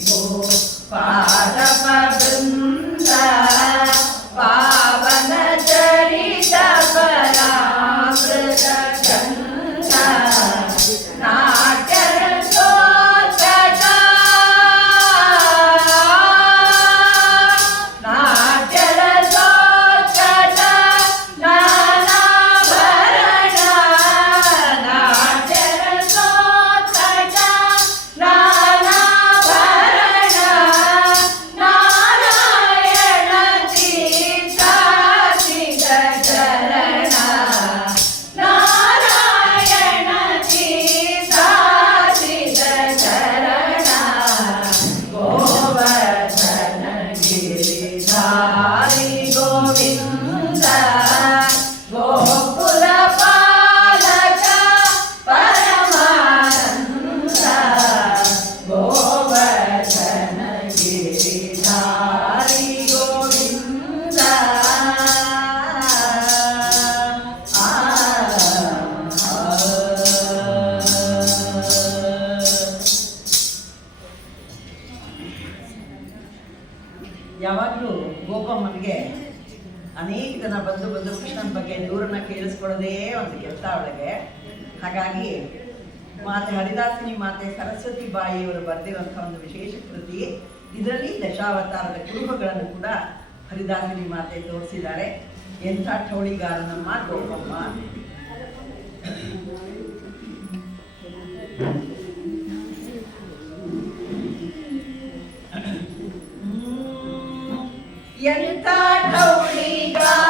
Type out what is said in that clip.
So Bye. Hare ಯಾವಾಗಲೂ ಗೋಪಮ್ಮನಿಗೆ ಅನೇಕ ಜನ ಬಂದು ಬಂದು ಕೃಷ್ಣನ ಬಗ್ಗೆ ದೂರನ್ನ ಕೇಳಿಸ್ಕೊಳ್ಳೋದೇ ಒಂದು ಕೆಲಸ ಅವಳಿಗೆ. ಹಾಗಾಗಿ ಮಾತೆ ಹರಿದಾಸಿನಿ, ಮಾತೆ ಸರಸ್ವತಿ ಬಾಯಿಯವರು ಬರೆದಿರುವಂತಹ ಒಂದು ವಿಶೇಷ ಕೃತಿ. ಇದರಲ್ಲಿ ದಶಾವತಾರದ ಕುಟುಂಬಗಳನ್ನು ಕೂಡ ಹರಿದಾಸಿನಿ ಮಾತೆ ತೋರಿಸಿದ್ದಾರೆ. ಎಂಥ ಠೌಳಿಗಾರನಮ್ಮ ಗೋಪಮ್ಮ Lord, holy God.